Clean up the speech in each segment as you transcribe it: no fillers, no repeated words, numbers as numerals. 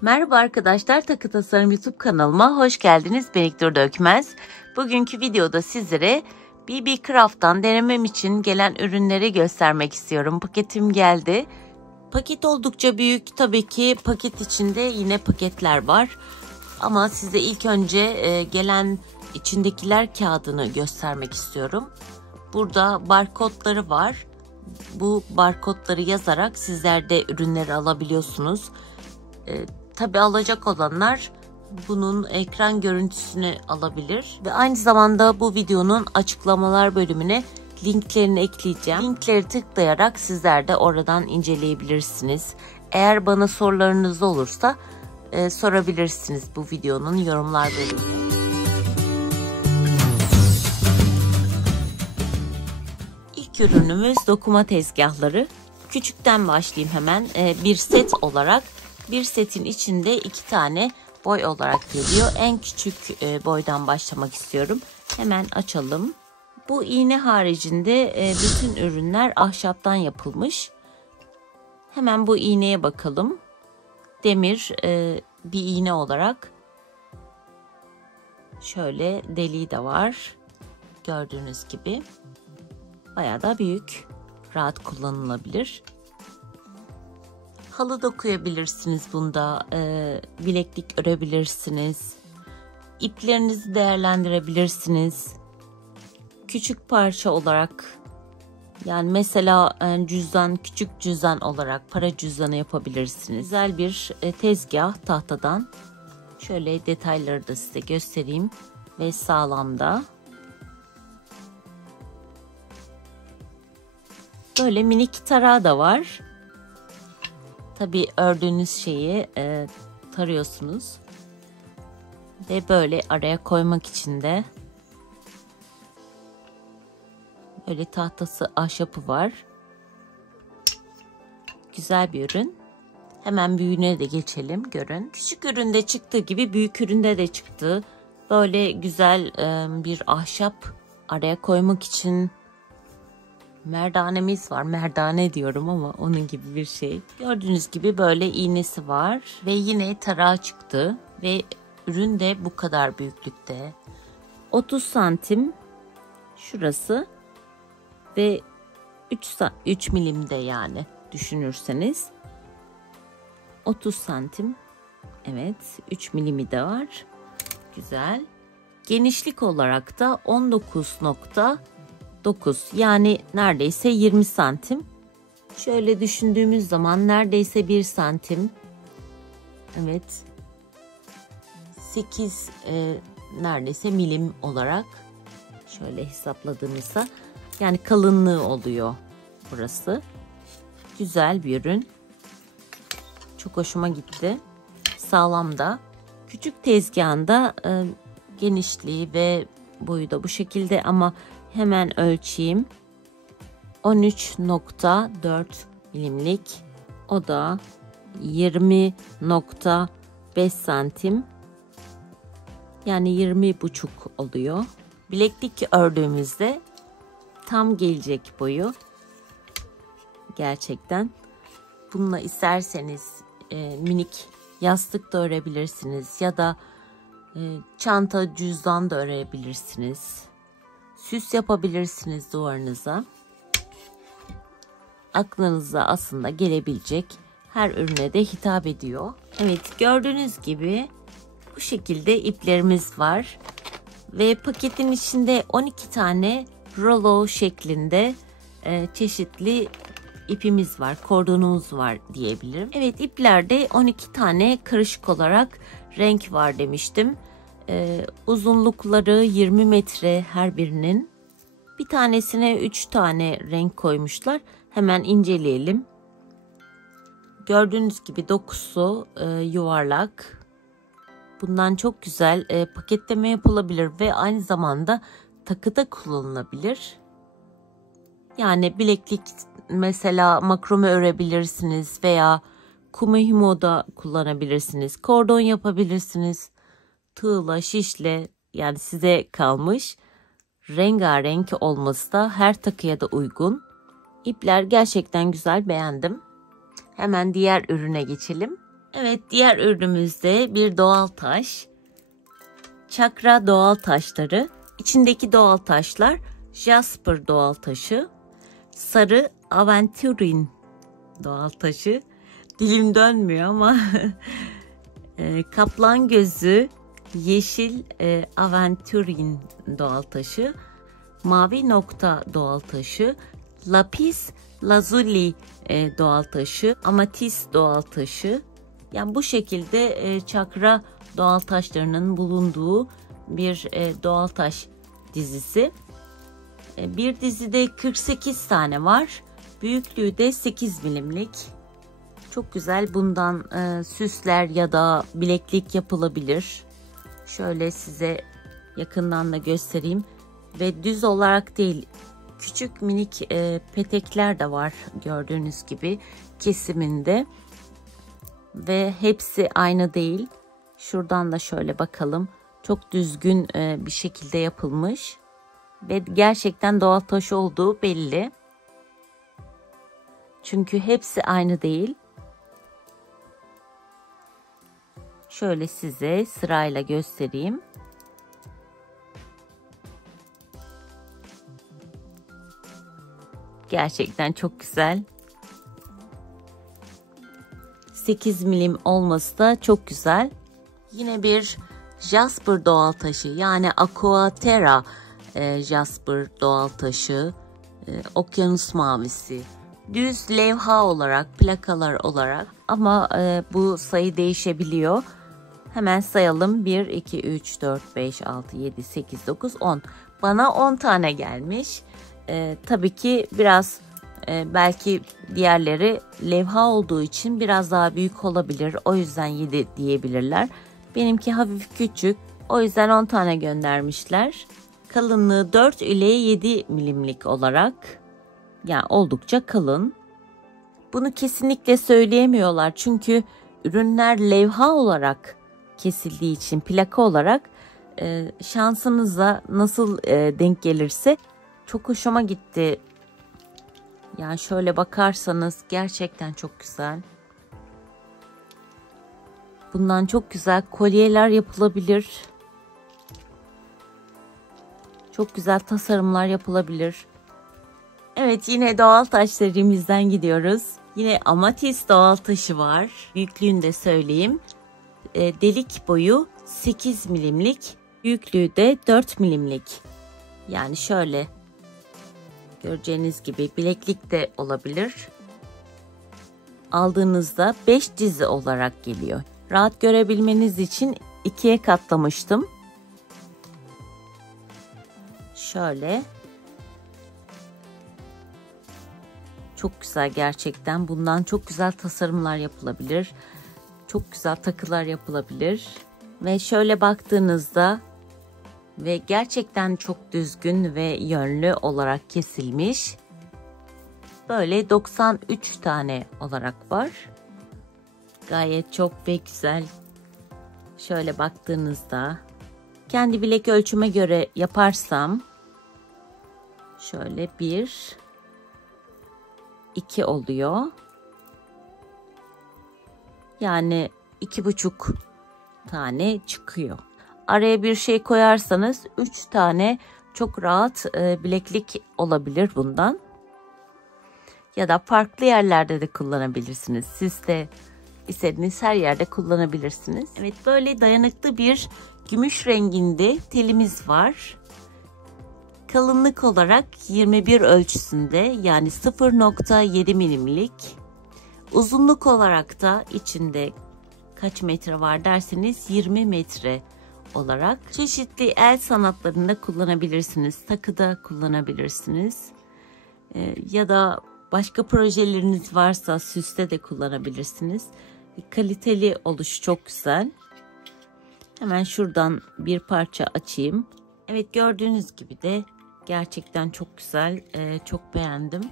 Merhaba arkadaşlar, Takı Tasarım YouTube kanalıma hoş geldiniz. Ben İlknur Dökmez. Bugünkü videoda sizlere BB Craft'tan denemem için gelen ürünleri göstermek istiyorum. Paketim geldi. Paket oldukça büyük. Tabii ki paket içinde yine paketler var. Ama size ilk önce gelen içindekiler kağıdını göstermek istiyorum. Burada barkodları var. Bu barkodları yazarak sizler de ürünleri alabiliyorsunuz. Tabi alacak olanlar bunun ekran görüntüsünü alabilir ve aynı zamanda bu videonun açıklamalar bölümüne linklerini ekleyeceğim. Linkleri tıklayarak sizler de oradan inceleyebilirsiniz. Eğer bana sorularınız olursa sorabilirsiniz bu videonun yorumlar bölümüne. İlk ürünümüz dokuma tezgahları. Küçükten başlayayım hemen. Bir set olarak. Bir setin içinde 2 tane boy olarak geliyor. En küçük boydan başlamak istiyorum. Hemen açalım. Bu iğne haricinde bütün ürünler ahşaptan yapılmış. Hemen bu iğneye bakalım. Demir bir iğne olarak. Şöyle deliği de var. Gördüğünüz gibi. Bayağı da büyük. Rahat kullanılabilir. Halı dokuyabilirsiniz bunda, bileklik örebilirsiniz, iplerinizi değerlendirebilirsiniz. Küçük parça olarak, yani mesela cüzdan, küçük cüzdan olarak para cüzdanı yapabilirsiniz. Güzel bir tezgah tahtadan. Şöyle detayları da size göstereyim ve sağlamda. Böyle minik tarağı da var. Tabii ördüğünüz şeyi tarıyorsunuz ve böyle araya koymak için de böyle tahtası, ahşapı var. Güzel bir ürün. Hemen büyüğüne de geçelim, görün. Küçük üründe çıktığı gibi büyük üründe de çıktı. Böyle güzel bir ahşap araya koymak için. Merdanemiz var. Merdane diyorum ama onun gibi bir şey. Gördüğünüz gibi böyle iğnesi var. Ve yine tarağı çıktı. Ve ürün de bu kadar büyüklükte. 30 santim şurası. Ve 3 milimde yani düşünürseniz. 30 santim. Evet. 3 milimi de var. Güzel. Genişlik olarak da 19.9 yani neredeyse 20 santim. Şöyle düşündüğümüz zaman neredeyse 1 santim. Evet. 8 neredeyse milim olarak şöyle hesapladığımızda yani kalınlığı oluyor burası. Güzel bir ürün. Çok hoşuma gitti. Sağlam da. Küçük tezgahında genişliği ve boyu da bu şekilde ama hemen ölçeyim. 13.4 milimlik. O da 20.5 santim. Yani 20,5 oluyor. Bileklik ördüğümüzde tam gelecek boyu. Gerçekten. Bununla isterseniz minik yastık da örebilirsiniz. Ya da çanta, cüzdan da örebilirsiniz. Süs yapabilirsiniz duvarınıza. Aklınıza aslında gelebilecek her ürüne de hitap ediyor. Evet, gördüğünüz gibi bu şekilde iplerimiz var. Ve paketin içinde 12 tane rulo şeklinde çeşitli ipimiz var. Kordonumuz var diyebilirim. Evet, iplerde 12 tane karışık olarak renk var demiştim. Uzunlukları 20 metre her birinin. Bir tanesine 3 tane renk koymuşlar. Hemen inceleyelim. Gördüğünüz gibi dokusu yuvarlak. Bundan çok güzel paketleme yapılabilir ve aynı zamanda takıda kullanılabilir. Yani bileklik mesela makrome örebilirsiniz veya kumihimo da kullanabilirsiniz. Kordon yapabilirsiniz. Tığla, şişle, yani size kalmış. Rengarenk olması da her takıya da uygun. İpler gerçekten güzel, beğendim. Hemen diğer ürüne geçelim. Evet, diğer ürünümüzde bir doğal taş. Çakra doğal taşları. İçindeki doğal taşlar Jasper doğal taşı, sarı aventurin doğal taşı. Dilim dönmüyor ama kaplan gözü yeşil aventurin doğal taşı, mavi nokta doğal taşı, lapis lazuli doğal taşı, amatist doğal taşı. Yani bu şekilde çakra doğal taşlarının bulunduğu bir doğal taş dizisi. Bir dizide 48 tane var. Büyüklüğü de 8 milimlik. Çok güzel. Bundan süsler ya da bileklik yapılabilir. Şöyle size yakından da göstereyim. Ve düz olarak değil, küçük minik petekler de var gördüğünüz gibi kesiminde. Ve hepsi aynı değil. Şuradan da şöyle bakalım. Çok düzgün bir şekilde yapılmış. Ve gerçekten doğal taş olduğu belli. Çünkü hepsi aynı değil. Şöyle size sırayla göstereyim. Gerçekten çok güzel. 8 milim olması da çok güzel. Yine bir Jasper doğal taşı, yani Aquaterra Jasper doğal taşı, okyanus mavisi. Düz levha olarak, plakalar olarak, ama bu sayı değişebiliyor. Hemen sayalım. 1, 2, 3, 4, 5, 6, 7, 8, 9, 10. Bana 10 tane gelmiş. Tabii ki biraz belki diğerleri levha olduğu için biraz daha büyük olabilir. O yüzden 7 diyebilirler. Benimki hafif küçük. O yüzden 10 tane göndermişler. Kalınlığı 4 ile 7 milimlik olarak. Yani oldukça kalın. Bunu kesinlikle söyleyemiyorlar. Çünkü ürünler levha olarak kesildiği için, plaka olarak şansınıza nasıl denk gelirse. Çok hoşuma gitti. Yani şöyle bakarsanız gerçekten çok güzel. Bundan çok güzel kolyeler yapılabilir. Çok güzel tasarımlar yapılabilir. Evet, yine doğal taş serimizden gidiyoruz. Yine amatist doğal taşı var. Büyüklüğünü de söyleyeyim. Delik boyu 8 milimlik. Büyüklüğü de 4 milimlik. Yani şöyle göreceğiniz gibi bileklik de olabilir. Aldığınızda 5 dizi olarak geliyor. Rahat görebilmeniz için 2'ye katlamıştım. Şöyle. Çok güzel gerçekten. Bundan çok güzel tasarımlar yapılabilir. Çok güzel takılar yapılabilir. Ve şöyle baktığınızda ve gerçekten çok düzgün ve yönlü olarak kesilmiş. Böyle 93 tane olarak var. Gayet çok ve güzel. Şöyle baktığınızda kendi bilek ölçüme göre yaparsam şöyle 1, 2 oluyor. Yani 2,5 tane çıkıyor. Araya bir şey koyarsanız 3 tane çok rahat bileklik olabilir bundan. Ya da farklı yerlerde de kullanabilirsiniz. Siz de istediğiniz her yerde kullanabilirsiniz. Evet, böyle dayanıklı bir gümüş renginde telimiz var. Kalınlık olarak 21 ölçüsünde, yani 0,7 milimlik. Uzunluk olarak da içinde kaç metre var derseniz 20 metre olarak. Çeşitli el sanatlarında kullanabilirsiniz. Takıda kullanabilirsiniz. Ya da başka projeleriniz varsa süste de kullanabilirsiniz. Kaliteli oluşu çok güzel. Hemen şuradan bir parça açayım. Evet, gördüğünüz gibi de gerçekten çok güzel. Çok beğendim.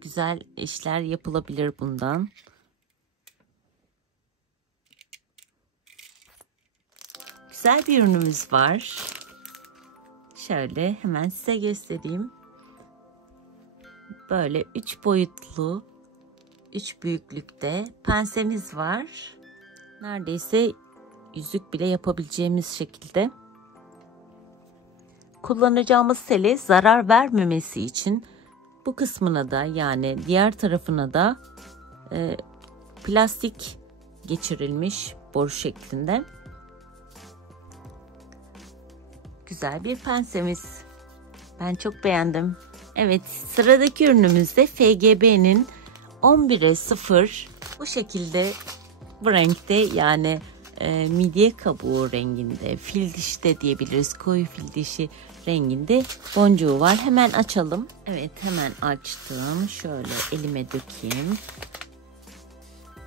Güzel işler yapılabilir bundan. Güzel bir ürünümüz var. Şöyle hemen size göstereyim. Böyle 3 boyutlu, 3 büyüklükte pensemiz var. Neredeyse yüzük bile yapabileceğimiz şekilde. Kullanacağımız sele zarar vermemesi için bu kısmına da, yani diğer tarafına da plastik geçirilmiş boru şeklinde. Güzel bir pensemiz. Ben çok beğendim. Evet, sıradaki ürünümüzde FGB'nin 11'e 0 bu şekilde, bu renkte, yani midye kabuğu renginde, fil dişi de diyebiliriz, koyu fil dişi renginde boncuğu var. Hemen açalım. Evet, hemen açtım. Şöyle elime dökeyim.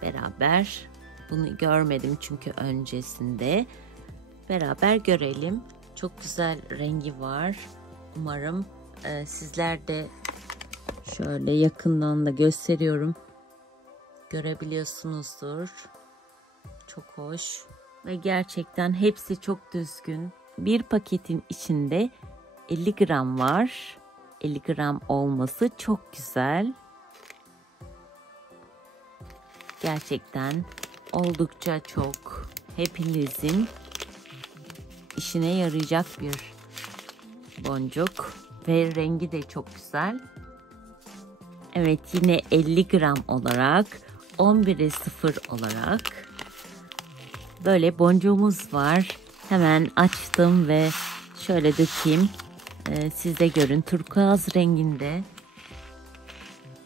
Beraber, bunu görmedim çünkü öncesinde. Beraber görelim. Çok güzel rengi var. Umarım sizler de, şöyle yakından da gösteriyorum, görebiliyorsunuzdur. Çok hoş ve gerçekten hepsi çok düzgün. Bir paketin içinde 50 gram var. 50 gram olması çok güzel. Gerçekten oldukça çok, hepinizin işine yarayacak bir boncuk ve rengi de çok güzel. Evet, yine 50 gram olarak, 11'e 0 olarak böyle boncuğumuz var. Hemen açtım ve şöyle dökeyim. Siz de görün, turkuaz renginde.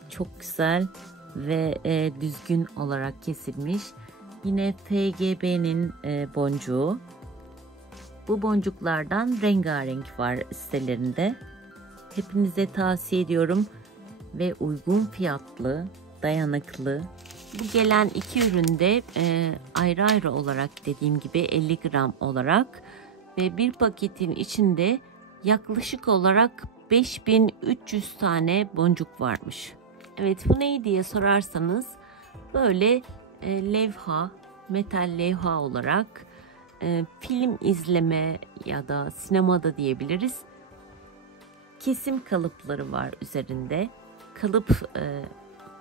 Çok güzel ve düzgün olarak kesilmiş. Yine FGB'nin boncuğu. Bu boncuklardan rengarenk var sitelerinde. Hepinize tavsiye ediyorum ve uygun fiyatlı, dayanıklı. Bu gelen iki üründe ayrı ayrı olarak, dediğim gibi 50 gram olarak ve bir paketin içinde yaklaşık olarak 5300 tane boncuk varmış. Evet, bu neyi diye sorarsanız, böyle levha, metal levha olarak film izleme ya da sinemada diyebiliriz. Kesim kalıpları var üzerinde. Kalıp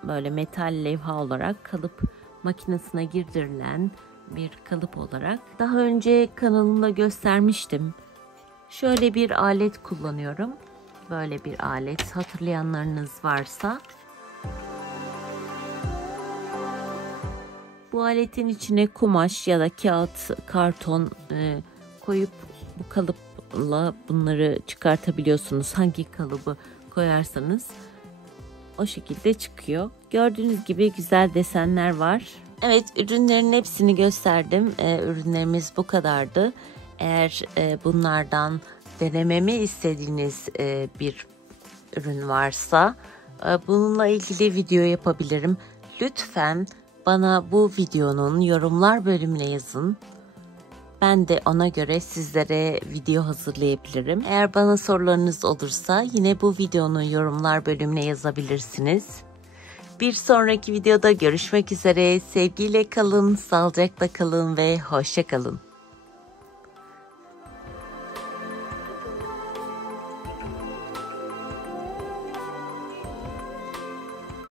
böyle metal levha olarak kalıp makinesine girdirilen bir kalıp olarak. Daha önce kanalımda göstermiştim. Şöyle bir alet kullanıyorum. Böyle bir alet, hatırlayanlarınız varsa. Bu aletin içine kumaş ya da kağıt, karton koyup bu kalıpla bunları çıkartabiliyorsunuz. Hangi kalıbı koyarsanız o şekilde çıkıyor. Gördüğünüz gibi güzel desenler var. Evet, ürünlerin hepsini gösterdim. Ürünlerimiz bu kadardı. Eğer bunlardan denememi istediğiniz bir ürün varsa bununla ilgili video yapabilirim. Lütfen bana bu videonun yorumlar bölümüne yazın. Ben de ona göre sizlere video hazırlayabilirim. Eğer bana sorularınız olursa yine bu videonun yorumlar bölümüne yazabilirsiniz. Bir sonraki videoda görüşmek üzere. Sevgiyle kalın, sağlıcakla kalın ve hoşça kalın.